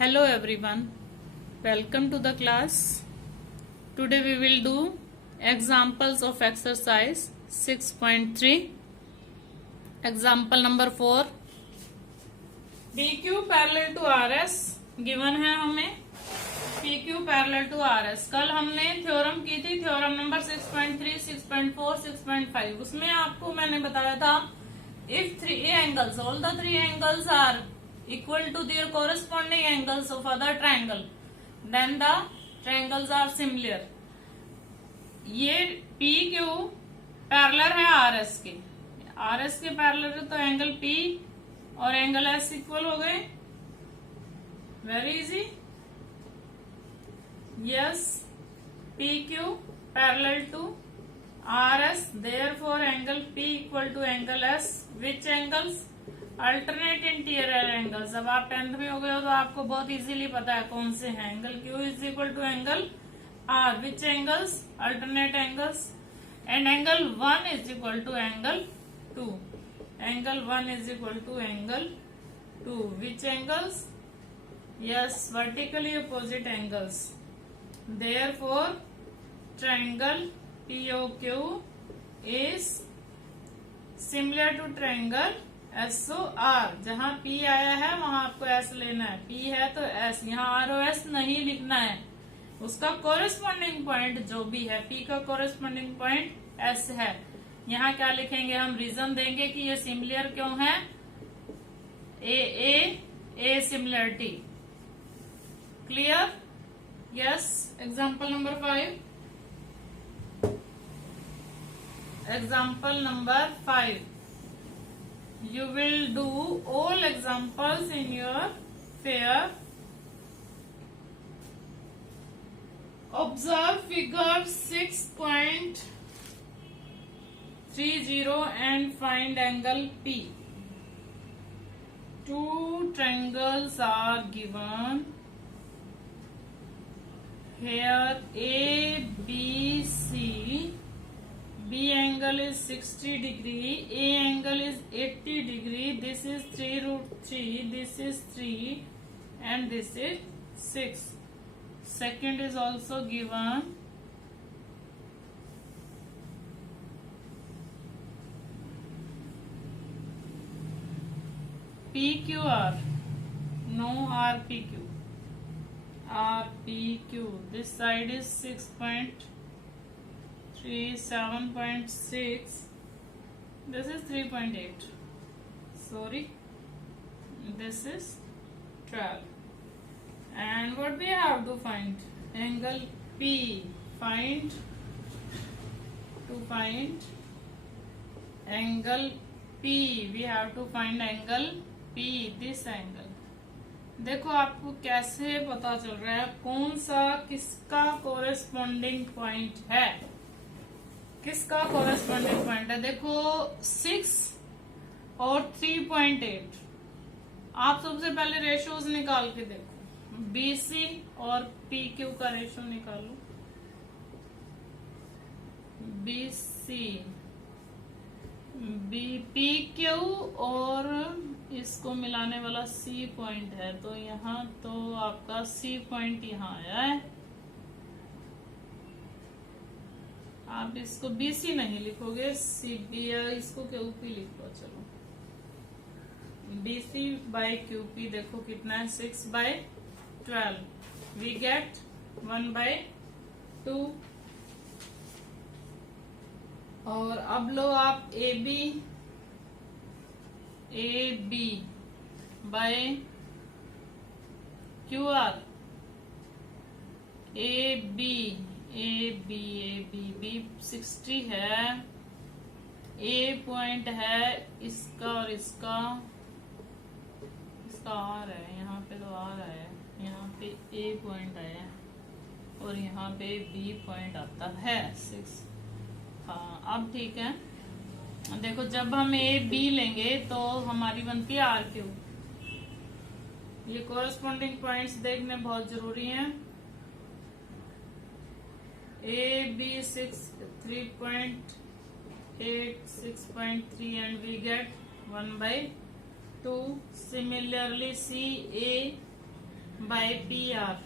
Hello everyone, welcome to the class. Today we will do examples of exercise 6.3. Example number 4. PQ parallel to RS given है हमें PQ parallel to RS. कल हमने theorem की थी, theorem number 6.3, 6.4, 6.5. उसमें आपको मैंने बताया था if three angles, all the three angles are equal to their corresponding angles of other triangle, then the triangles are similar. ये PQ पैरेलल है RS के, RS के पैरेलल है तो एंगल P और एंगल S इक्वल हो गए. Very easy. Yes, PQ parallel to RS, therefore angle P equal to angle S. Which angles? Alternate interior angles. अब आप 10th में हो गए हो तो आपको बहुत इजीली पता है कौन से हैं. Angle Q is equal to angle R. Which angles? Alternate angles. And angle 1 is equal to angle 2. Angle 1 is equal to angle 2. Which angles? Yes, vertically opposite angles. Therefore triangle POQ is similar to triangle SOR. जहां P आया है वहां आपको S लेना है. P है तो S, यहाँ ROS नहीं लिखना है. उसका कोरेस्पॉन्डिंग पॉइंट जो भी है, P का कोरेस्पॉन्डिंग पॉइंट S है. यहाँ क्या लिखेंगे? हम रीजन देंगे कि ये सिमिलर क्यों है. A similarity. Clear? Yes. Example number 5. Example number 5. You will do all examples in your pair. Observe figure 6.30 and find angle P. Two triangles are given. Here ABC. B angle is 60 degree, A angle is 80 degree, this is 3 root 3, this is 3 and this is 6. Second is also given. PQR, no RPQ. RPQ, this side is 6.3, 7.6, this is 3.8, sorry, this is 12. And what we have to find? Angle P. To find angle P, we have to find angle P, this angle. देखो आपको कैसे पता चल रहा है कौन सा किसका कोरेस्पॉन्डिंग पॉइंट है. किसका कोरेस्पॉन्डिंग पॉइंट है? देखो 6 और 3.8. आप सबसे पहले रेशियोज निकाल के देखो. BC और PQ का रेशियो निकालो. BC, PQ और इसको मिलाने वाला C पॉइंट है, तो यहाँ तो आपका C पॉइंट यहाँ आया है. आप इसको BC नहीं लिखोगे, CB या इसको QP लिखो. चलो BC बाई QP देखो कितना है, 6/12. We get 1/2. और अब लो आप AB बाय QR. AB 60 है. A पॉइंट है इसका और इसका R है. यहाँ पे तो R है, यहाँ पे A पॉइंट है और यहाँ पे B पॉइंट आता है 6. हाँ, अब ठीक है. देखो जब हम AB लेंगे तो हमारी बनती है RQ. ये कोरेस्पॉन्डिंग पॉइंट्स देखने बहुत जरूरी हैं. AB 3.8, 6.3 and we get 1/2. Similarly CA by P R.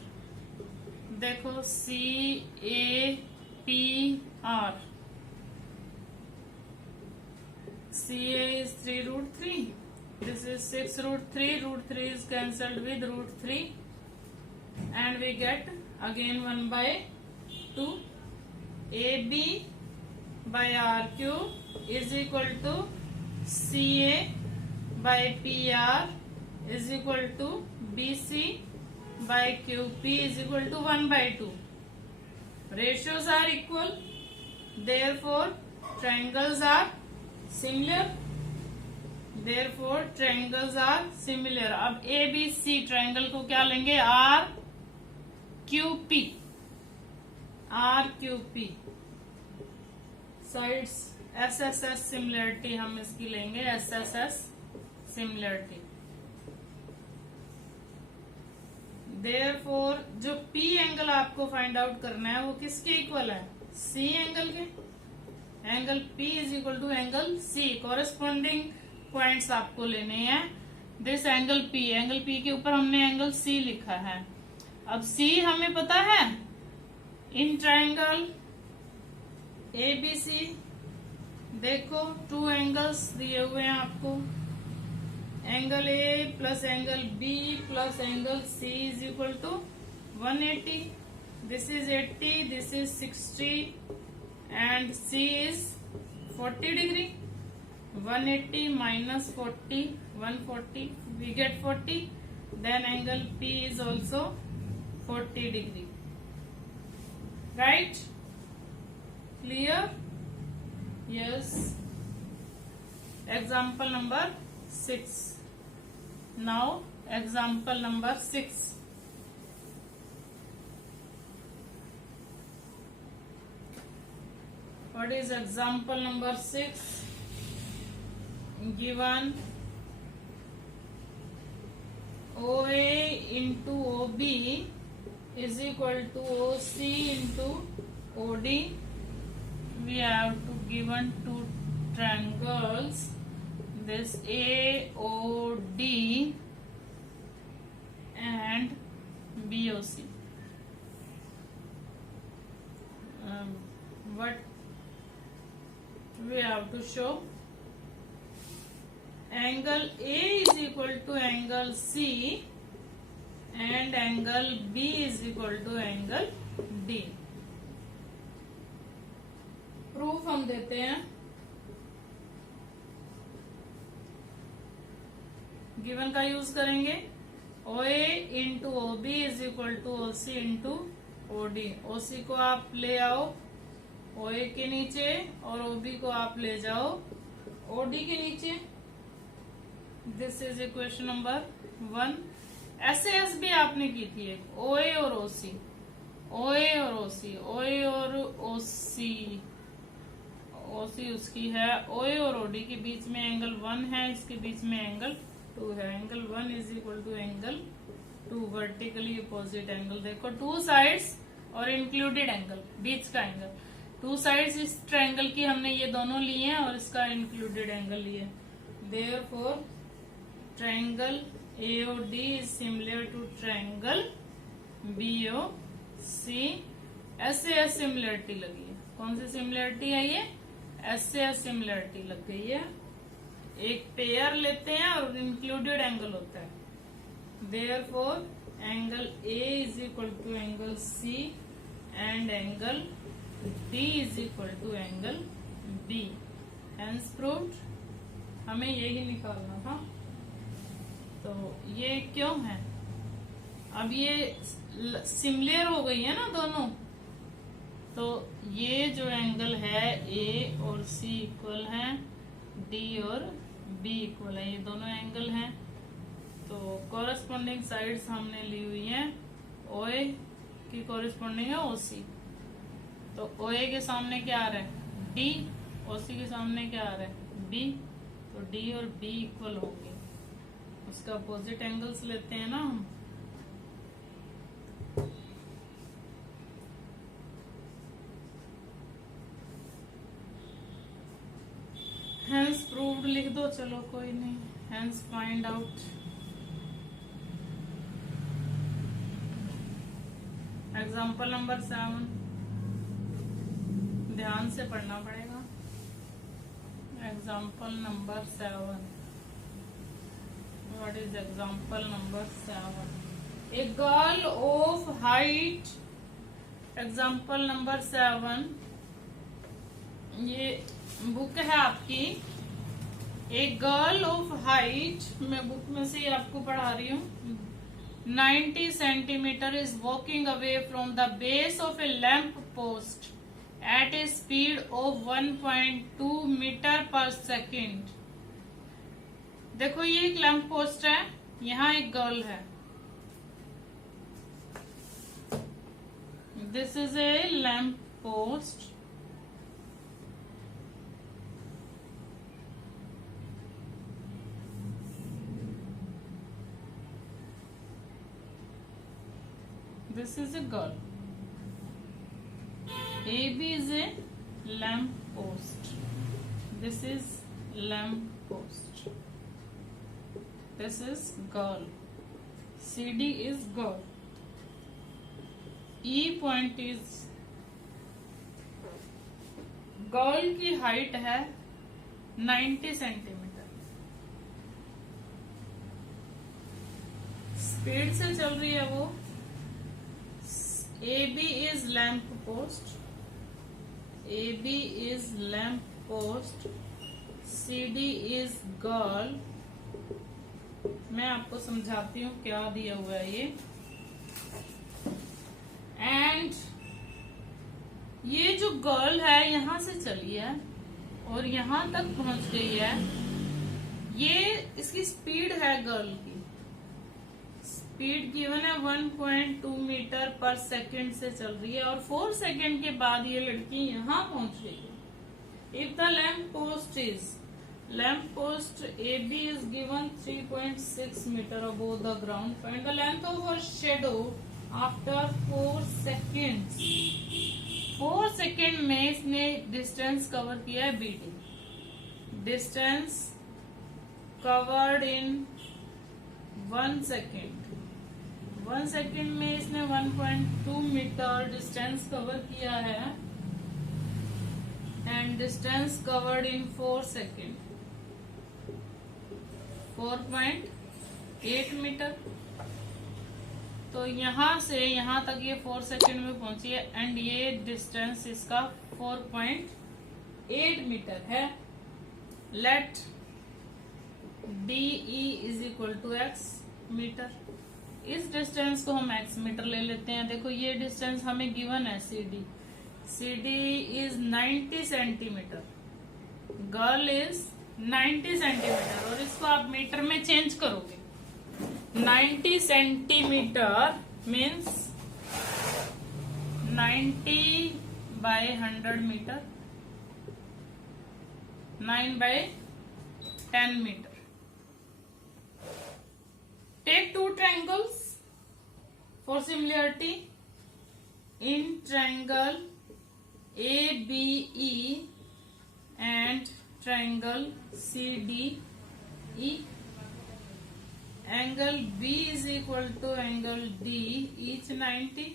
देखो CAPR, CA is 3√3, this is 6√3, √3 is cancelled with √3 and we get again 1/2. AB by RQ is equal to CA by PR is equal to BC by QP is equal to 1/2. Ratios are equal, therefore triangles are similar. Therefore triangles are similar. अब ABC triangle को क्या लेंगे? RQP sides SSS similarity हम इसकी लेंगे, SSS similarity. Therefore जो P एंगल आपको फाइंड आउट करना है वो किसके इक्वल है? C एंगल के। Angle P is equal to angle C। Corresponding points आपको लेने हैं। This angle P, angle P के ऊपर हमने एंगल C लिखा है। अब C हमें पता है, इन ट्रायंगल ABC देखो 2 एंगल्स दिए हुए हैं आपको, angle A plus angle B plus angle C is equal to 180। This is 80, this is 60 and C is 40 degree. 180 minus 40, 140, we get 40. Then angle P is also 40 degree. Right? Clear? Yes. Example number 6. Now example number 6. What is example number 6? Given OA into OB is equal to OC into OD. We have to given two triangles, this AOD and BOC. What we have to show? Angle A is equal to angle C and angle B is equal to angle D. Proof हम देते हैं। Given का use करेंगे। OA into OB is equal to OC into OD। OC को आप ले आओ OA के नीचे और OB को आप ले जाओ OD के नीचे। This is equation number 1। SAS भी आपने की थी एक, OA और OC, OA और OC, OA और OC, OC उसकी है। OA और OD के बीच में एंगल 1 है, इसके बीच में एंगल 2 है। Angle 1 is equal to angle 2, vertically opposite angle. देखो 2 साइड्स और इंक्लूडेड एंगल, बीच का एंगल। 2 साइड्स इस ट्रायंगल की हमने ये दोनों लिए हैं और इसका इंक्लूडेड एंगल लिए। Therefore triangle AOD is similar to triangle BOC। SAS similarity लगी है। कौन सी सिमिलरिटी है ये? SAS सिमिलरिटी लग गई है। एक पेयर लेते हैं और इंक्लूडेड एंगल होता है। Therefore angle A is equal to angle C and angle D is equal to angle B। Hence proved. हमें यही निकालना था। तो ये क्यों है? अब ये सिमिलर हो गई है ना दोनों, तो ये जो एंगल है A और C इक्वल है, D और B इक्वल है, ये दोनों एंगल हैं। तो कॉरेस्पॉन्डिंग साइड्स हमने ली हुई हैं। OA की कॉरेस्पॉन्डिंग है OC, तो OA के सामने क्या आ रहा है? D, OC के सामने क्या आ रहा है? B, तो D और B इक्वल होंगे। उसका अपोजिट एंगल्स लेते हैं ना हम। हेंस प्रूव्ड लिख दो, चलो कोई नहीं। Hence find out example number 7, ध्यान से पढ़ना पड़ेगा। Example number 7, what is example number 7? A girl of height, example number 7, ये बुक है आपकी। ए गर्ल ऑफ हाइट, मैं बुक में से आपको पढ़ा रही हूँ। 90 centimeter is walking away from the base of a lamp post at a speed of 1.2 meter per second. देखो ये एक लैंप पोस्ट है, यहाँ एक गर्ल है। This is a lamp post. This is a girl. AB is a lamp post. This is lamp post. This is girl. CD is girl. E point is girl की height है 90 centimetre. Speed से चल रही है वो। AB is lamp post. AB is lamp post. CD is girl. मैं आपको समझाती हूँ क्या दिया हुआ है ये। एंड ये जो गर्ल है यहां से चली है और यहां तक पहुंच गई है। ये इसकी स्पीड है गर्ल की। स्पीड गिवन है 1.2 मीटर पर सेकेंड से चल रही है और 4 सेकेंड के बाद ये लड़की यहाँ पहुंच गई है। If the lamp post AB is given 3.6 meter above the ground, find the length of her shadow after 4 seconds. 4 second में इसने डिस्टेंस कवर किया है BD। Distance covered in 1 second. 1 second में इसने 1.2 मीटर डिस्टेंस कवर किया है and distance covered in 4 second 4.8 metre. तो यहां से यहां तक ये 4 सेकेंड में पहुंची है एंड ये डिस्टेंस इसका 4.8 मीटर है। Let DE is equal to x metre. इस डिस्टेंस को हम x मीटर ले लेते हैं। देखो ये डिस्टेंस हमें गिवन है CD is 90 centimetre, girl is 90 centimetre और इसको आप मीटर में चेंज करोगे। 90 centimetre means 90/100 metre, 9/10 metre. Take two triangles for similarity. In triangle ABE and triangle CDE, angle B is equal to angle D, each 90.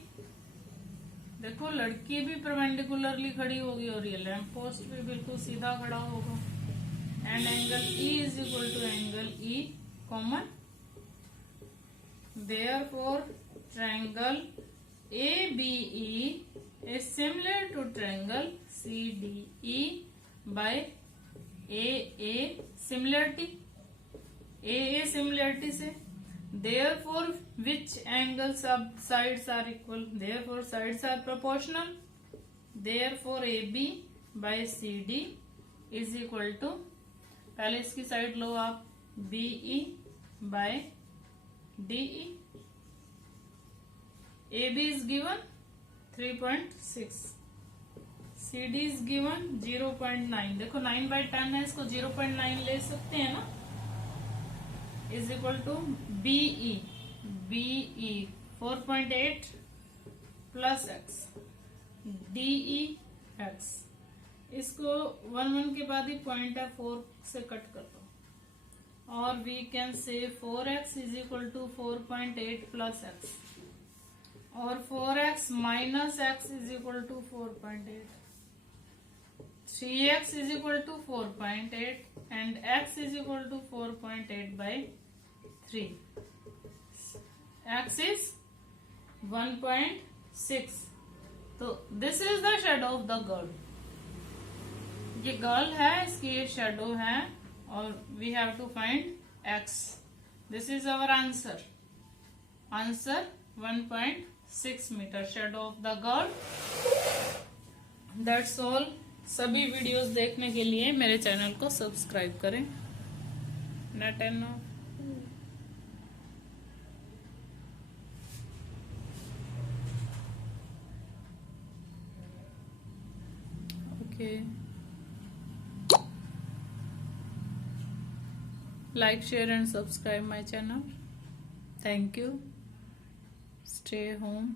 देखो लड़की भी perpendicularly खड़ी होगी और ये लैंप पोस्ट भी बिल्कुल सीधा खड़ा होगा। And angle E is equal to angle E common. Therefore, triangle ABE is similar to triangle CDE by AA similarity. AA similarity से therefore which angles of sides are equal? Therefore sides are proportional. Therefore AB by CD is equal to, पहले इसकी side लो आप, BE by DE. AB is given 3.6, CD is given 0.9। देखो 9/10 है, इसको 0.9 ले सकते हैं ना। Is equal to BE 4.8 plus x, DE x। इसको 1 के बाद ही पॉइंट है 4 से कट कर दो और we can say 4x is equal to 4.8 plus x और 4x minus x is equal to 4.8, 3x is equal to 4.8 and x is equal to 4.8 by 3. X is 1.6. तो this is the shadow of the girl. ये girl है, इसकी ये shadow है और we have to find x. This is our answer. Answer 1.6 meter shadow of the girl. That's all. सभी videos देखने के लिए मेरे चैनल को सब्सक्राइब करें. Net and okay, like, share and subscribe my channel. Thank you. Stay home.